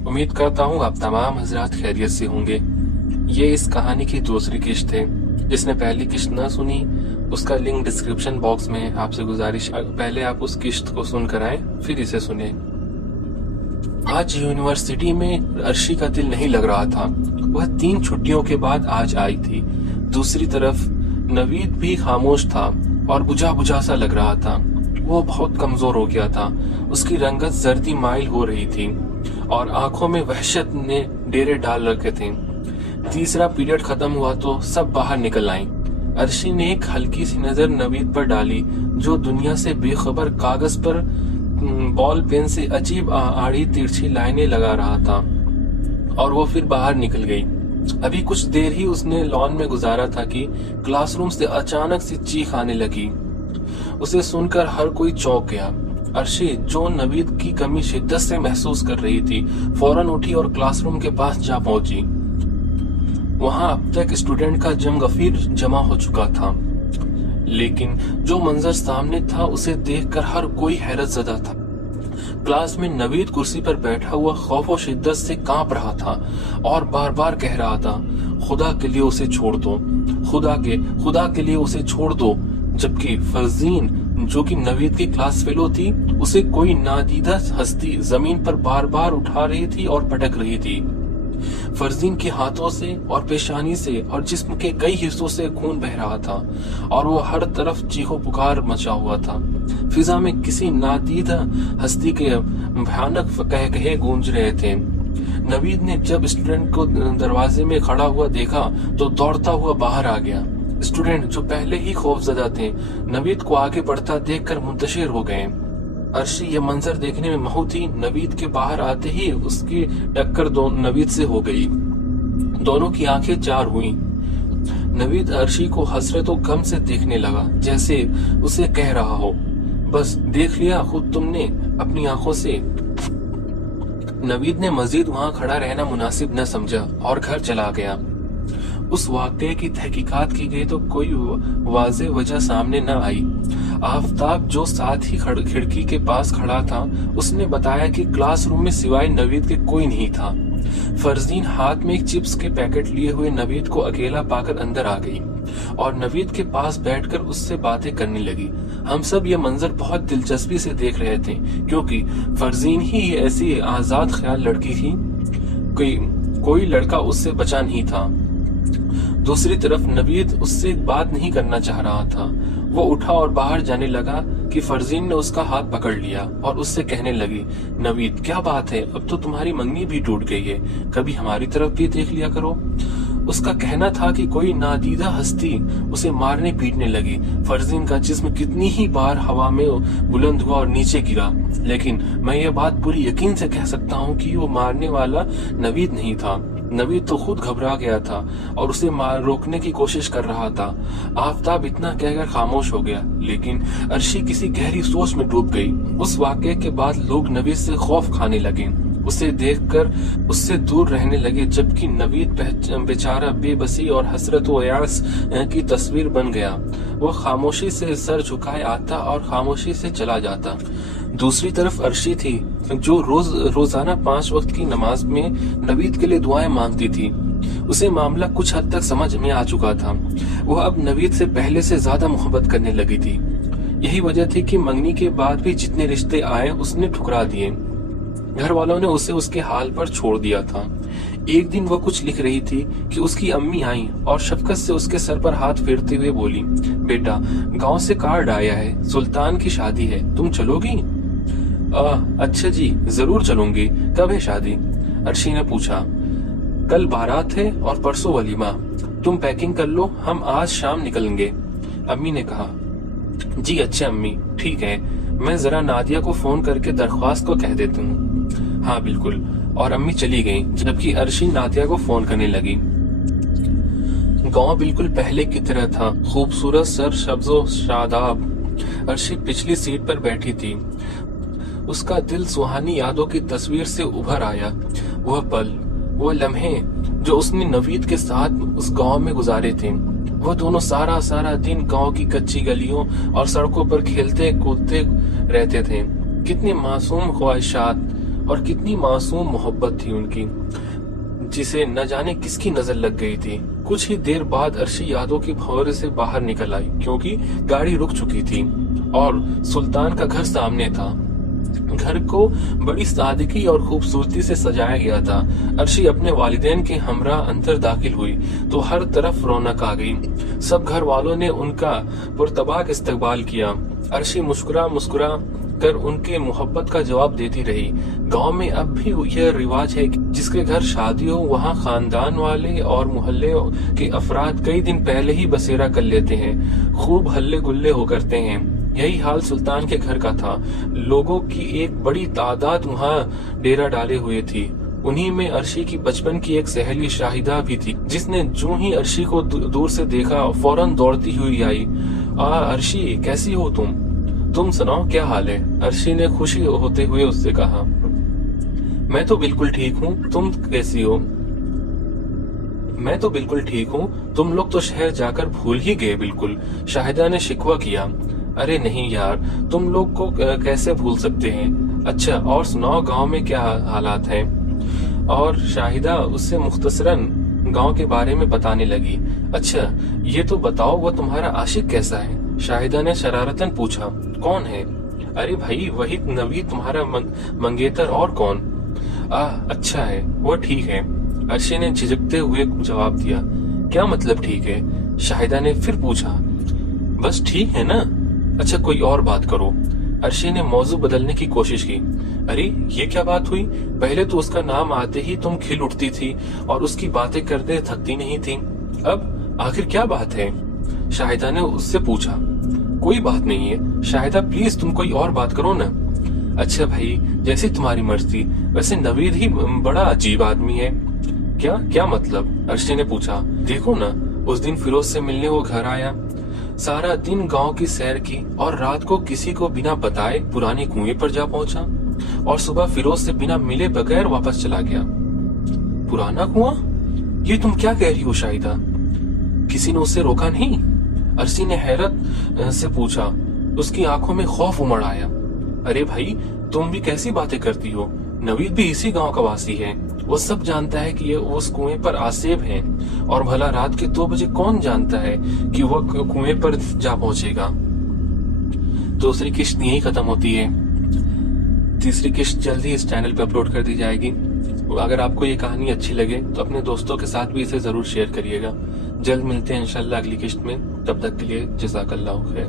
उम्मीद करता हूँ आप तमाम हजरात खैरियत से होंगे। ये इस कहानी की दूसरी किश्त है। जिसने पहली किश्त न सुनी उसका लिंक डिस्क्रिप्शन बॉक्स में है। आपसे गुजारिश पहले आप उस किश्त को सुनकर आए फिर इसे सुने। आज यूनिवर्सिटी में अर्शी का दिल नहीं लग रहा था। वह 3 छुट्टियों के बाद आज आई थी। दूसरी तरफ नवीद भी खामोश था और बुझा बुझा सा लग रहा था। वो बहुत कमजोर हो गया था। उसकी रंगत जर्दी माइल हो रही थी और आंखों में वहशत ने डेरे डाल रखे थे। तीसरा पीरियड खत्म हुआ तो सब बाहर निकल आए। अर्शी ने एक हल्की सी नजर नवीद पर डाली जो दुनिया से बेखबर कागज पर बॉल पेन से अजीब आड़ी तिरछी लाइनें लगा रहा था और वो फिर बाहर निकल गई। अभी कुछ देर ही उसने लॉन में गुजारा था कि क्लासरूम से अचानक से चीख आने लगी। उसे सुनकर हर कोई चौंक गया। अर्शी जो नवीद की कमी शिद्दत से महसूस कर रही थी फौरन उठी और क्लासरूम के पास जा पहुंची। वहां अब तक स्टूडेंट का जमगफीर जमा हो चुका था, लेकिन जो मंजर सामने था उसे देखकर हर कोई हैरत ज़दा था। क्लास में नवीद कुर्सी पर बैठा हुआ खौफ और शिद्दत से कांप रहा था और बार बार कह रहा था, खुदा के लिए उसे छोड़ दो, खुदा के लिए उसे छोड़ दो। जबकि फरजीन जो कि नवीद की क्लास फेलो थी उसे कोई नादीदा हस्ती जमीन पर बार बार उठा रही थी और पटक रही थी। फरजीन के हाथों से और पेशानी से और जिस्म के कई हिस्सों से खून बह रहा था और वो हर तरफ चीखो पुकार मचा हुआ था। फिजा में किसी नादीदा हस्ती के भयानक कहे गूंज रहे थे। नवीद ने जब स्टूडेंट को दरवाजे में खड़ा हुआ देखा तो दौड़ता हुआ बाहर आ गया। स्टूडेंट जो पहले ही खौफजदा थे नवीद को आगे बढ़ता देखकर मुंतशिर हो गए। अर्शी ये मंजर देखने में महू थी। नवीद के बाहर आते ही उसकी टक्कर नवीद से हो गई। दोनों की आंखें चार हुई। नवीद अर्शी को हसरत और गम से देखने लगा, जैसे उसे कह रहा हो, बस देख लिया खुद तुमने अपनी आंखों से। नवीद ने मजीद वहां खड़ा रहना मुनासिब न समझा और घर चला गया। उस वाकये की तहकीकात की गई तो कोई वाज़े वजह सामने न आई। आफताब जो साथ ही खिड़की के पास खड़ा था उसने बताया कि क्लासरूम में सिवाय नवीद के कोई नहीं था। फरजीन हाथ में एक चिप्स के पैकेट लिए हुए नवीद को अकेला पाकर अंदर आ गई और नवीद के पास बैठकर उससे बातें करने लगी। हम सब ये मंजर बहुत दिलचस्पी से देख रहे थे क्योंकि फरजीन ही ऐसी आजाद ख्याल लड़की थी, कोई लड़का उससे बचा नहीं था। दूसरी तरफ नवीद उससे बात नहीं करना चाह रहा था। वो उठा और बाहर जाने लगा कि फरजीन ने उसका हाथ पकड़ लिया और उससे कहने लगी, नवीद क्या बात है, अब तो तुम्हारी मंगनी भी टूट गई है, कभी हमारी तरफ भी देख लिया करो। उसका कहना था कि कोई नादीदा हस्ती उसे मारने पीटने लगी। फरजीन का जिस्म कितनी ही बार हवा में बुलंद हुआ और नीचे गिरा, लेकिन मैं ये बात पूरी यकीन से कह सकता हूँ कि वो मारने वाला नवीद नहीं था। नवीद तो खुद घबरा गया था और उसे रोकने की कोशिश कर रहा था। आफताब इतना कहकर खामोश हो गया, लेकिन अर्शी किसी गहरी सोच में डूब गई। उस वाकये के बाद लोग नवीद से खौफ खाने लगे, उसे देखकर उससे दूर रहने लगे, जबकि नवीद बेचारा बेबसी और हसरत व यास की तस्वीर बन गया। वो खामोशी से सर झुकाए आता और खामोशी से चला जाता। दूसरी तरफ अर्शी थी जो रोजाना 5 वक्त की नमाज में नवीद के लिए दुआएं मांगती थी। उसे मामला कुछ हद तक समझ में आ चुका था। वह अब नवीद से पहले से ज्यादा मोहब्बत करने लगी थी। यही वजह थी कि मंगनी के बाद भी जितने रिश्ते आए उसने ठुकरा दिए। घर वालों ने उसे उसके हाल पर छोड़ दिया था। एक दिन वह कुछ लिख रही थी कि उसकी अम्मी आई और शफकत से उसके सर पर हाथ फेरते हुए बोली, बेटा गांव से कार्ड आया है, सुल्तान की शादी है, तुम चलोगी? अच्छा जी जरूर चलूंगी। कब है शादी? अर्शी ने पूछा। कल बारात है और परसों वलीमा। तुम पैकिंग कर लो, हम आज शाम निकलेंगे। अम्मी ने कहा। जी अच्छा अम्मी, ठीक है, मैं जरा नादिया को फोन करके दरख्वास्त को कह देती हूँ। हाँ बिल्कुल। और अम्मी चली गई, जबकि अर्शी नादिया को फोन करने लगी। गांव बिल्कुल पहले की तरह था, खूबसूरत सर सब्जो शादाब। अर्शी पिछली सीट पर बैठी थी। उसका दिल सुहानी यादों की तस्वीर से उभर आया। वह पल, वो लम्हे जो उसने नवीद के साथ उस गांव में गुजारे थे। वह दोनों सारा दिन गांव की कच्ची गलियों और सड़कों पर खेलते कूदते रहते थे। कितनी मासूम ख्वाहिशात और कितनी मासूम मोहब्बत थी उनकी, जिसे न जाने किसकी नजर लग गई थी। कुछ ही देर बाद अर्शी यादों की भंवरे से बाहर निकल आई, क्योंकि गाड़ी रुक चुकी थी और सुल्तान का घर सामने था। घर को बड़ी सादगी और खूबसूरती से सजाया गया था। अर्शी अपने वालिदैन के हमरा अंदर दाखिल हुई तो हर तरफ रौनक आ गई। सब घर वालों ने उनका पुरतबाक इस्तकबाल किया। अर्शी मुस्कुरा मुस्कुरा कर उनके मोहब्बत का जवाब देती रही। गांव में अब भी यह रिवाज है कि जिसके घर शादी हो वहाँ खानदान वाले और मोहल्ले के अफराद कई दिन पहले ही बसेरा कर लेते हैं, खूब हल्ले गुल्ले हो करते हैं। यही हाल सुल्तान के घर का था। लोगों की एक बड़ी तादाद वहाँ डेरा डाले हुए थी। उन्हीं में अर्शी की बचपन की एक सहेली शाहिदा भी थी, जिसने जो ही अर्शी को दूर से देखा फौरन दौड़ती हुई आई। अर्शी, कैसी हो तुम सुनाओ, क्या हाल है? अर्शी ने खुशी होते हुए उससे कहा। मैं तो बिल्कुल ठीक हूँ, तुम कैसी हो? मैं तो बिल्कुल ठीक हूँ, तुम लोग तो शहर जाकर भूल ही गए बिल्कुल, शाहिदा ने शिकवा किया। अरे नहीं यार, तुम लोग को कैसे भूल सकते हैं। अच्छा और सुनाओ, गांव में क्या हालात हैं? और शाहिदा उससे मुख्तसरन गांव के बारे में बताने लगी। अच्छा ये तो बताओ, वो तुम्हारा आशिक कैसा है? शाहिदा ने शरारतन पूछा। कौन है? अरे भाई वही नवीद, तुम्हारा मंगेतर, और कौन? अच्छा है, वो ठीक है, अर्शी ने झिझकते हुए जवाब दिया। क्या मतलब ठीक है? शाहिदा ने फिर पूछा। बस ठीक है ना? अच्छा कोई और बात करो। अर्शी ने मौजू बदलने की कोशिश की। अरे ये क्या बात हुई? पहले तो उसका नाम आते ही तुम खिल उठती थी और उसकी बातें करते थकती नहीं थी, अब आखिर क्या बात है? शाहिदा ने उससे पूछा। कोई बात नहीं है शाहिदा, प्लीज तुम कोई और बात करो ना। अच्छा भाई, जैसे तुम्हारी मर्जी। वैसे नवीद ही बड़ा अजीब आदमी है। क्या मतलब? अर्शी ने पूछा। देखो ना, उस दिन फिरोज से मिलने वो घर आया, सारा दिन गांव की सैर की और रात को किसी को बिना बताए पुराने कुएं पर जा पहुंचा और सुबह फिरोज से बिना मिले बगैर वापस चला गया। पुराना कुआं? ये तुम क्या कह रही हो शाहिदा? किसी ने उससे रोका नहीं? अर्शी ने हैरत से पूछा। उसकी आंखों में खौफ उमड़ आया। अरे भाई तुम भी कैसी बातें करती हो? नवीद भी इसी गांव का वासी है, वो सब जानता है कि ये उस कुएं पर आसेब है, और भला रात के 2 बजे कौन जानता है कि वह कुएं पर जा पहुंचेगा। दूसरी किश्त यही खत्म होती है, तीसरी किश्त जल्दी इस चैनल पे अपलोड कर दी जाएगी। अगर आपको ये कहानी अच्छी लगे तो अपने दोस्तों के साथ भी इसे जरूर शेयर करिएगा। जल्द मिलते हैं इंशाल्लाह अगली किश्त में, तब तक के लिए जज़ाकल्लाहु खैर।